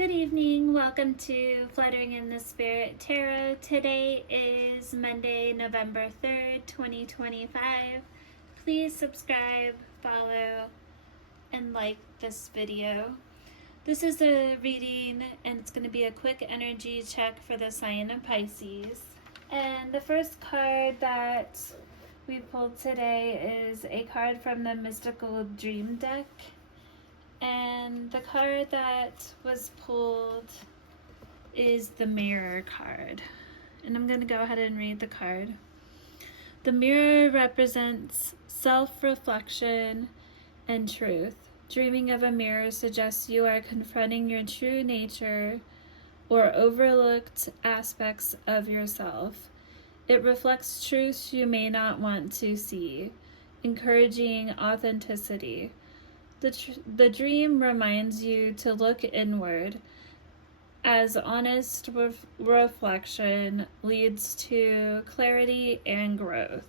Good evening. Welcome to Fluttering in the Spirit Tarot. Today is Monday, November 3rd, 2025. Please subscribe, follow, and like this video. This is a reading, and it's going to be a quick energy check for the sign of Pisces. And the first card that we pulled today is a card from the Mystical Dream deck. And the card that was pulled is the Mirror card. And I'm going to go ahead and read the card. The mirror represents self-reflection and truth. Dreaming of a mirror suggests you are confronting your true nature or overlooked aspects of yourself. It reflects truths you may not want to see, encouraging authenticity. The dream reminds you to look inward, as honest reflection leads to clarity and growth.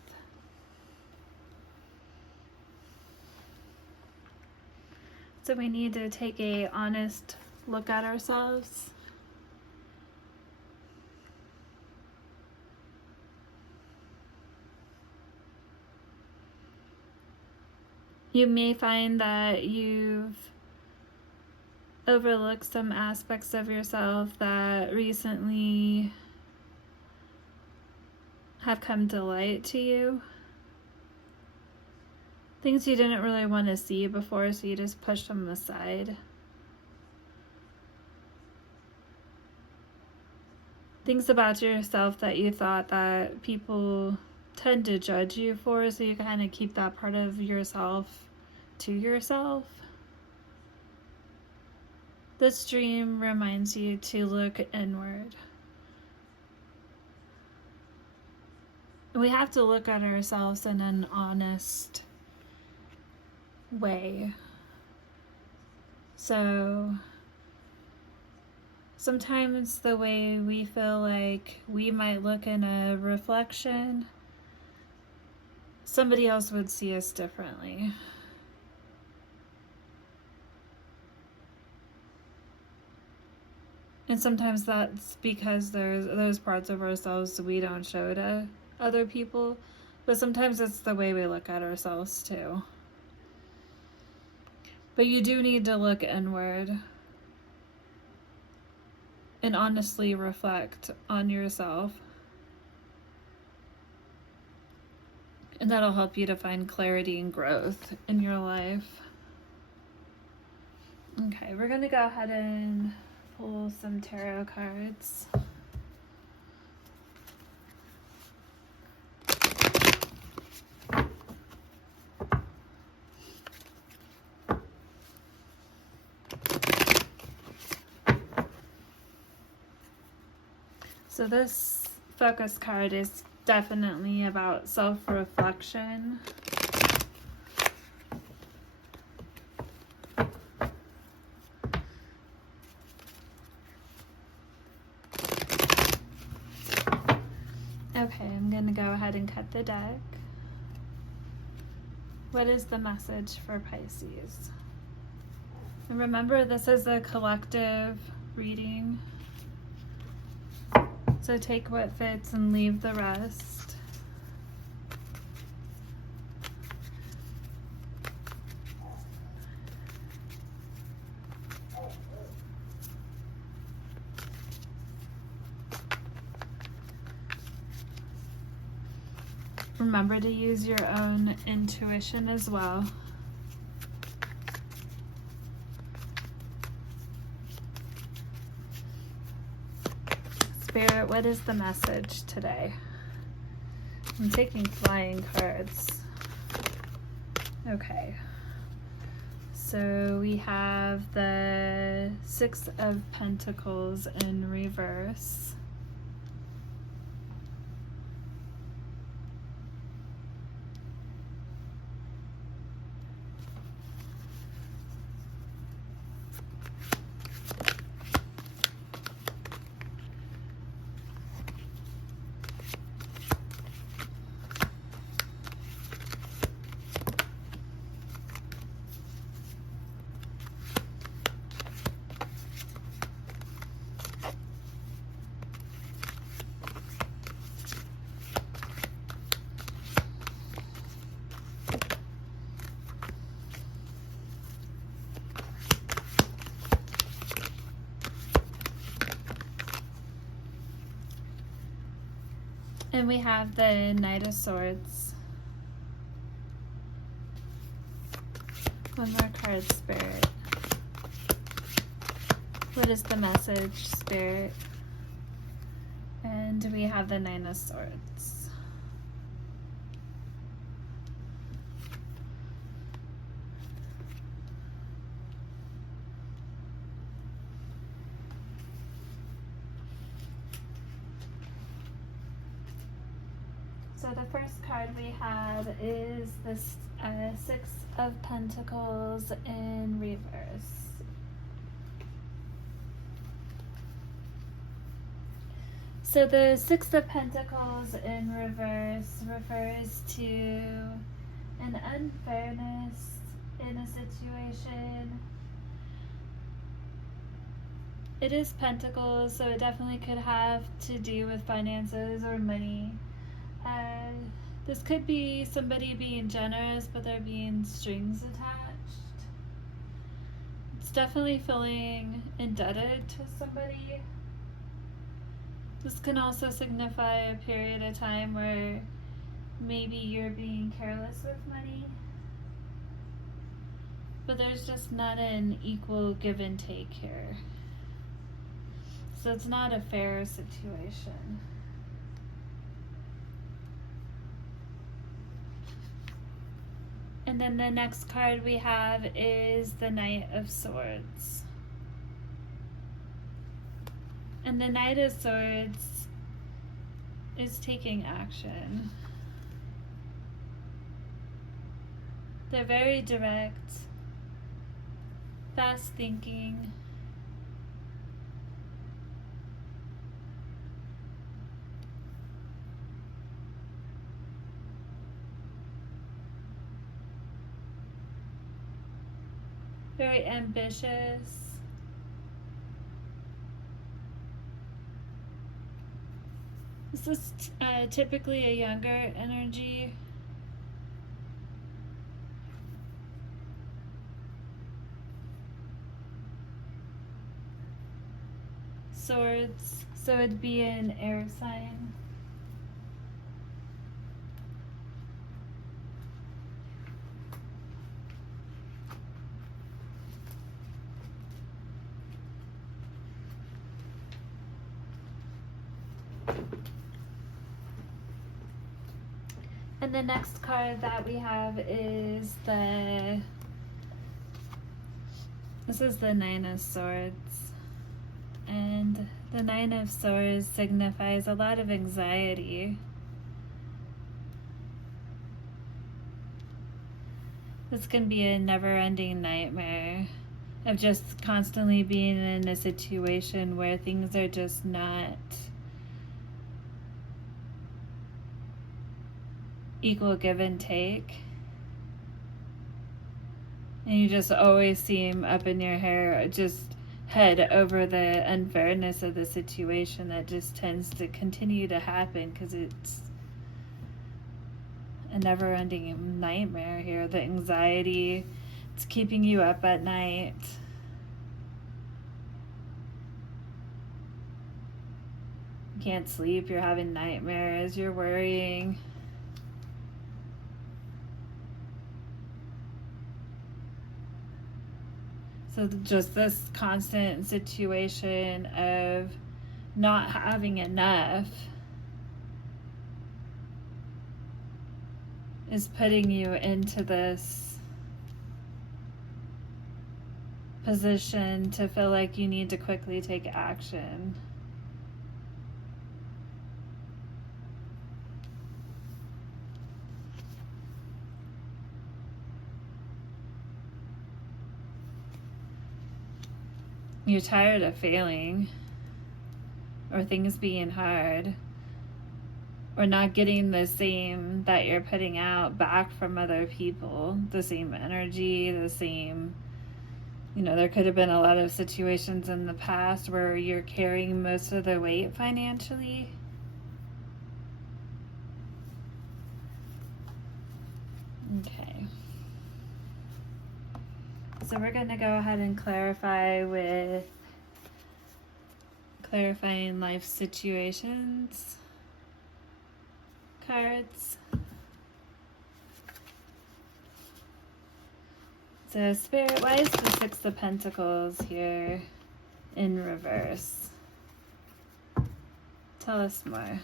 So we need to take an honest look at ourselves. You may find that you've overlooked some aspects of yourself that recently have come to light to you. Things you didn't really want to see before, so you just pushed them aside. Things about yourself that you thought that people tend to judge you for, so you kind of keep that part of yourself to yourself. This dream reminds you to look inward. We have to look at ourselves in an honest way. So sometimes the way we feel like we might look in a reflection, somebody else would see us differently. And sometimes that's because there's those parts of ourselves we don't show to other people, but sometimes it's the way we look at ourselves too. But you do need to look inward and honestly reflect on yourself. And that'll help you to find clarity and growth in your life. Okay, we're going to go ahead and pull some tarot cards. So this focus card is definitely about self-reflection. Okay, I'm going to go ahead and cut the deck. What is the message for Pisces? And remember, this is a collective reading. So take what fits and leave the rest. Remember to use your own intuition as well. Spirit, what is the message today? I'm taking flying cards. Okay. So we have the Six of Pentacles in reverse. And we have the Knight of Swords. One more card, Spirit. What is the message, Spirit? And we have the Nine of Swords. So the first card we have is the Six of Pentacles in reverse. So the Six of Pentacles in reverse refers to an unfairness in a situation. It is Pentacles, so it definitely could have to do with finances or money. This could be somebody being generous, but there being strings attached. It's definitely feeling indebted to somebody. This can also signify a period of time where maybe you're being careless with money, but there's just not an equal give and take here. So it's not a fair situation. And then the next card we have is the Knight of Swords. And the Knight of Swords is taking action. They're very direct, fast thinking. Very ambitious. This is typically a younger energy. Swords, so it'd be an air sign. And the next card that we have is this is the Nine of Swords. And the Nine of Swords signifies a lot of anxiety. This can be a never-ending nightmare of just constantly being in a situation where things are just not equal give and take, and you just always seem up in your hair, just head over the unfairness of the situation that just tends to continue to happen because it's a never-ending nightmare here. The anxiety, it's keeping you up at night. You can't sleep, you're having nightmares, you're worrying. So just this constant situation of not having enough is putting you into this position to feel like you need to quickly take action. You're tired of failing, or things being hard, or not getting the same that you're putting out back from other people, the same energy, the same, there could have been a lot of situations in the past where you're carrying most of the weight financially. Okay. So we're going to go ahead and clarify with clarifying life situations. cards. So Spirit, why is the Six of Pentacles here in reverse? Tell us more.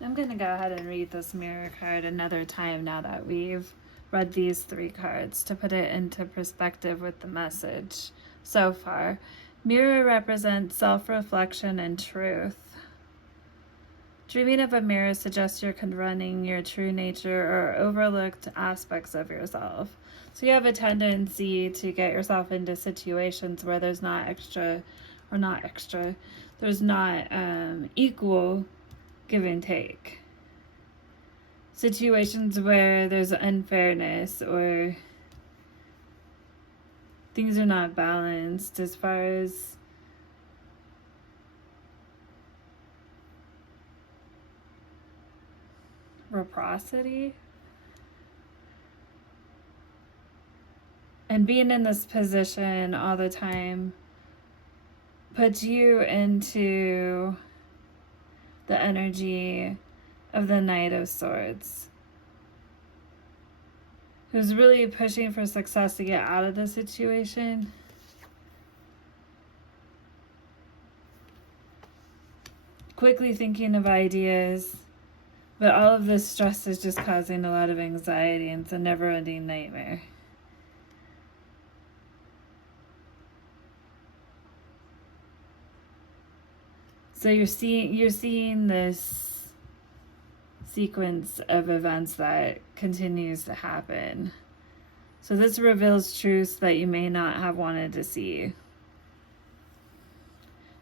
I'm going to go ahead and read this mirror card another time now that we've read these three cards to put it into perspective with the message so far. Mirror represents self-reflection and truth. Dreaming of a mirror suggests you're confronting your true nature or overlooked aspects of yourself. So you have a tendency to get yourself into situations where there's not equal give and take. Situations where there's unfairness or things are not balanced as far as reciprocity. And being in this position all the time puts you into the energy of the Knight of Swords, who's really pushing for success to get out of the situation. Quickly thinking of ideas, but all of this stress is just causing a lot of anxiety, and it's a never-ending nightmare. So you're seeing this sequence of events that continues to happen. So this reveals truths that you may not have wanted to see.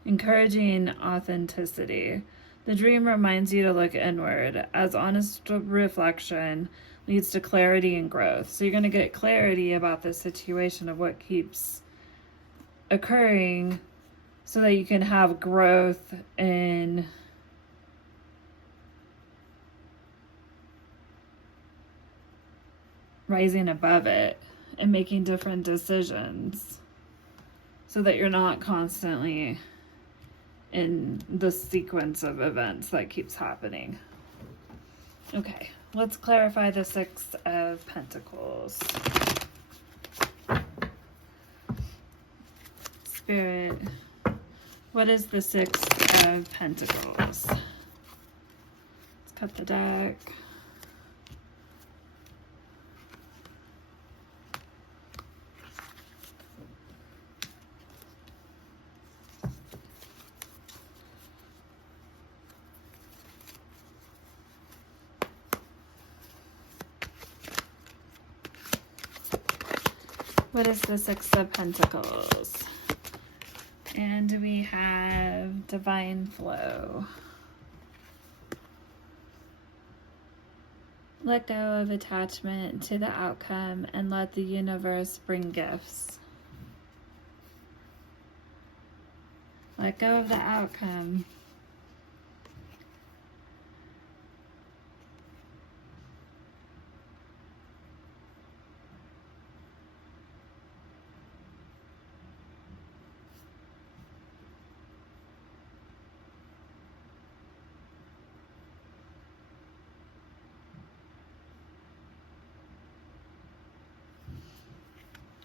Encouraging authenticity. The dream reminds you to look inward, as honest reflection leads to clarity and growth. So you're going to get clarity about the situation of what keeps occurring so that you can have growth in rising above it and making different decisions so that you're not constantly in the sequence of events that keeps happening. Okay, let's clarify the Six of Pentacles. Spirit, what is the Six of Pentacles? Let's cut the deck. What is the Six of Pentacles? And we have divine flow. Let go of attachment to the outcome and let the universe bring gifts. Let go of the outcome.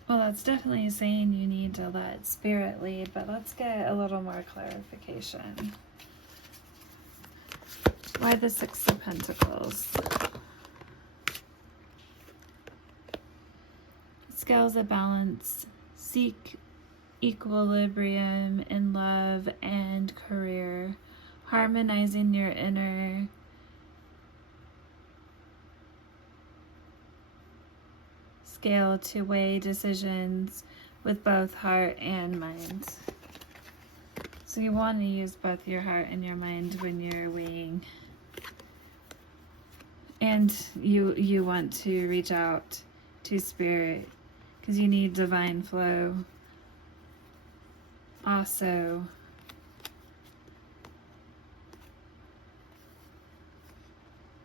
Well, that's definitely saying you need to let Spirit lead, but let's get a little more clarification. Why the Six of Pentacles? Scales of balance. Seek equilibrium in love and career. Harmonizing your inner scale to weigh decisions with both heart and mind. So you want to use both your heart and your mind when you're weighing. And you want to reach out to Spirit because you need divine flow. Also,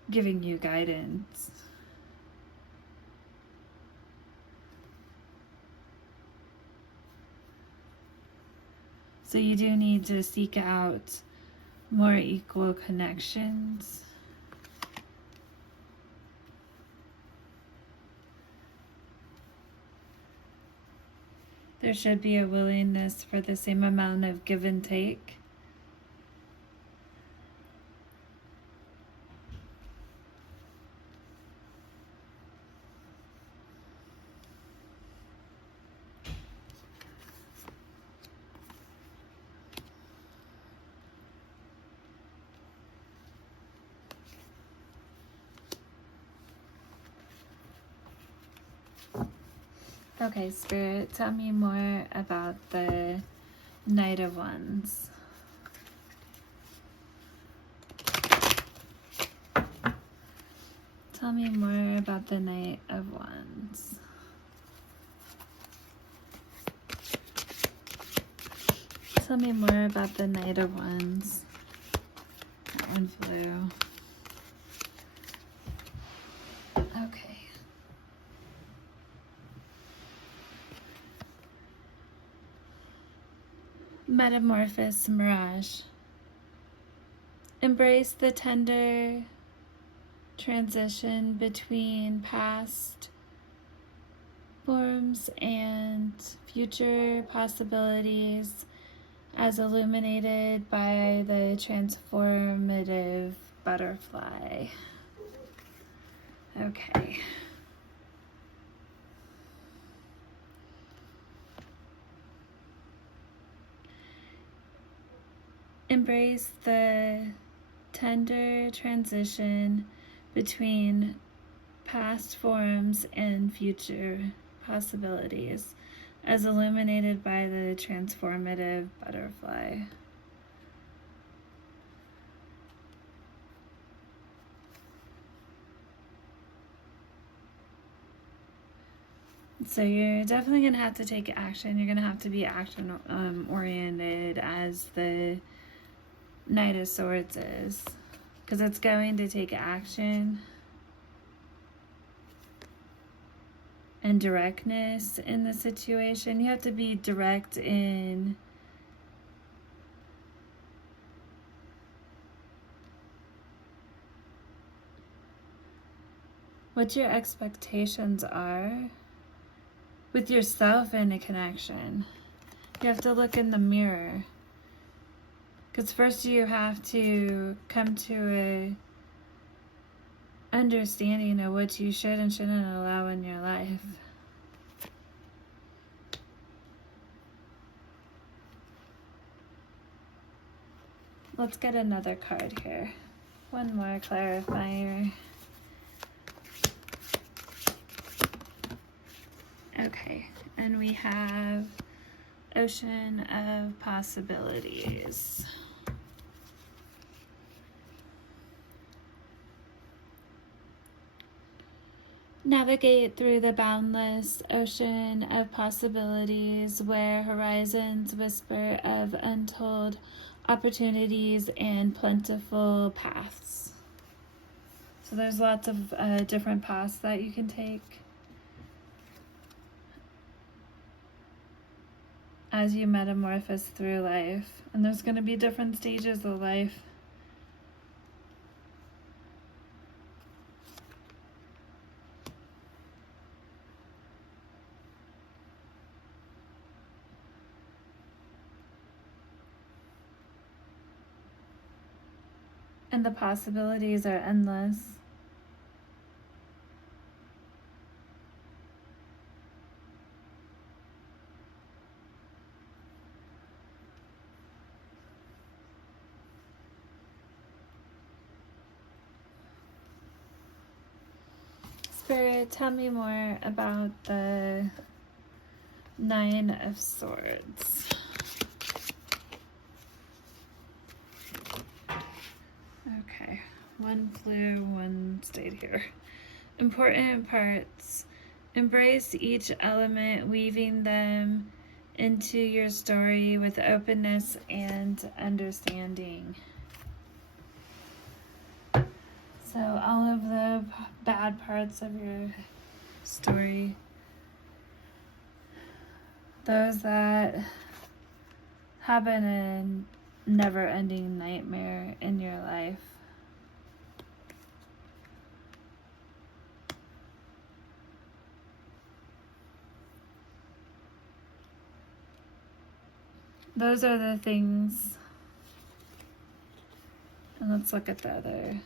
giving you guidance. So you do need to seek out more equal connections. There should be a willingness for the same amount of give and take. Okay, Spirit, tell me more about the Knight of Wands. Tell me more about the Knight of Wands. Tell me more about the Knight of Wands. That one flew. Okay. Metamorphosis Mirage. Embrace the tender transition between past forms and future possibilities as illuminated by the transformative butterfly. Okay. Embrace the tender transition between past forms and future possibilities as illuminated by the transformative butterfly. So you're definitely going to have to take action. You're going to have to be action oriented as the Knight of Swords is, because it's going to take action and directness in the situation. You have to be direct in what your expectations are with yourself in a connection. You have to look in the mirror. Because first you have to come to a understanding of what you should and shouldn't allow in your life. Let's get another card here. One more clarifier. Okay, and we have Ocean of Possibilities. Navigate through the boundless ocean of possibilities where horizons whisper of untold opportunities and plentiful paths. So there's lots of different paths that you can take as you metamorphose through life. And there's going to be different stages of life. And the possibilities are endless. Spirit, tell me more about the Nine of Swords. Okay, one flew, one stayed here. Important parts Embrace each element, weaving them into your story with openness and understanding. So all of the bad parts of your story, those that have been a never-ending nightmare in your life, those are the things. And let's look at the other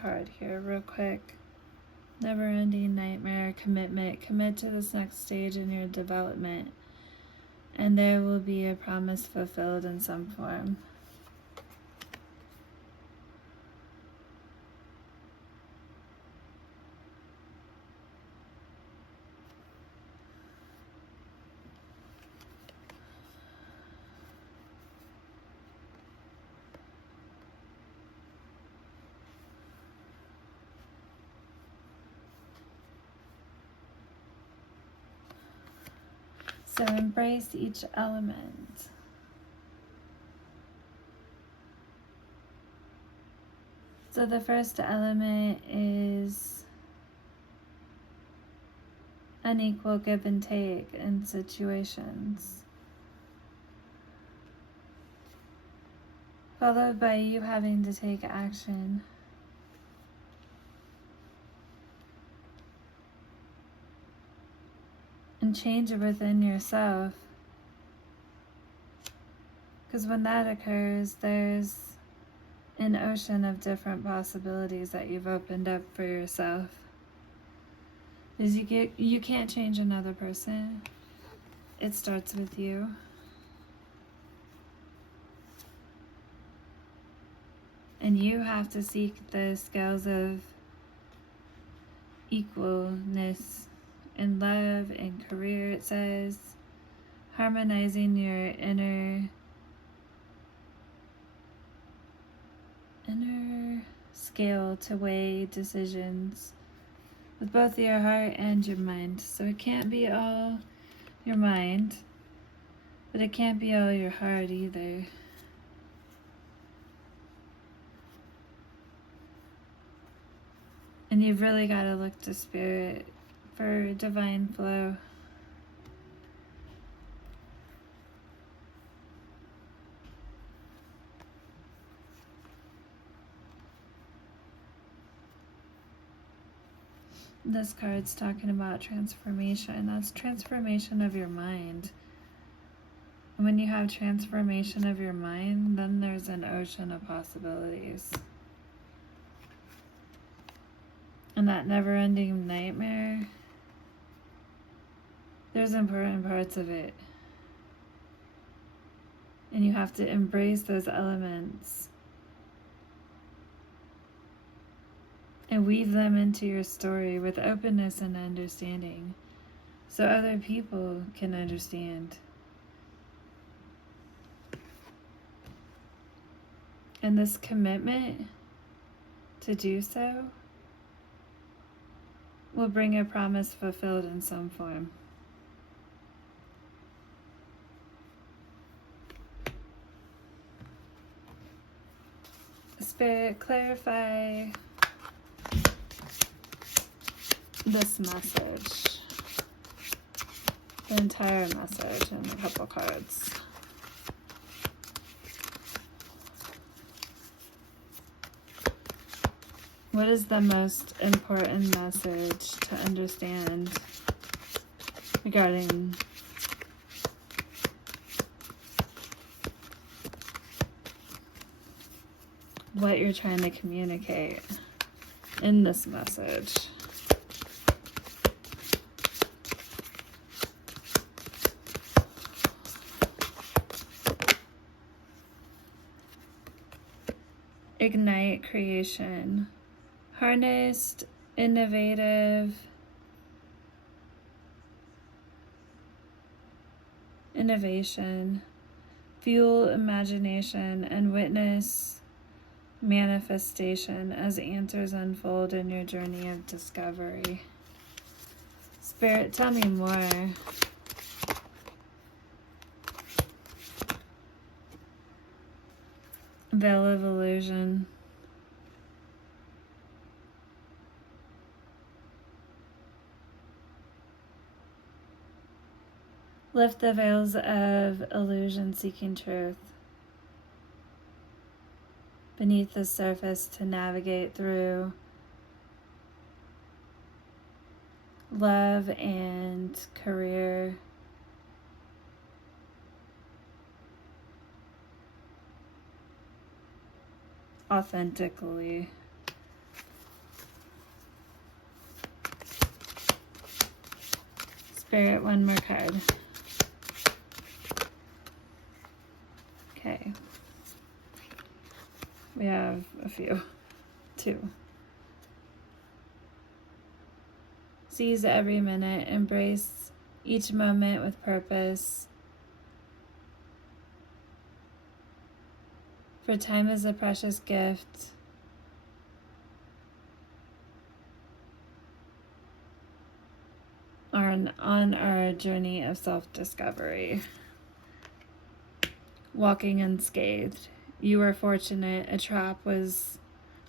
card here real quick. Never-ending nightmare, commitment. Commit to this next stage in your development, and there will be a promise fulfilled in some form. So embrace each element. So the first element is unequal give and take in situations, followed by you having to take action. And change within yourself. Because when that occurs, there's an ocean of different possibilities that you've opened up for yourself. Because you can't change another person. It starts with you. And you have to seek the scales of equalness in love and career, it says. Harmonizing your inner scale to weigh decisions with both your heart and your mind. So it can't be all your mind, but it can't be all your heart either. And you've really got to look to Spirit for divine flow. This card's talking about transformation. That's transformation of your mind. When you have transformation of your mind, then there's an ocean of possibilities. And that never-ending nightmare, there's important parts of it. And you have to embrace those elements and weave them into your story with openness and understanding so other people can understand. And this commitment to do so will bring a promise fulfilled in some form. Spirit, clarify this message, the entire message in a couple cards. What is the most important message to understand regarding what you're trying to communicate in this message? Ignite creation. Harnessed, innovation, fuel imagination, and witness manifestation as answers unfold in your journey of discovery. Spirit, tell me more. Veil of illusion. Lift the veils of illusion, seeking truth beneath the surface to navigate through love and career. Authentically. Spirit, one more card. Okay. We have a few. 2. Seize every minute. Embrace each moment with purpose. For time is a precious gift. On our journey of self-discovery. Walking unscathed. You were fortunate. A trap was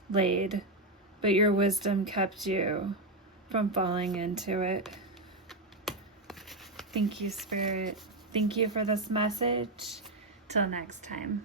laid, but your wisdom kept you from falling into it. Thank you, Spirit. Thank you for this message. Till next time.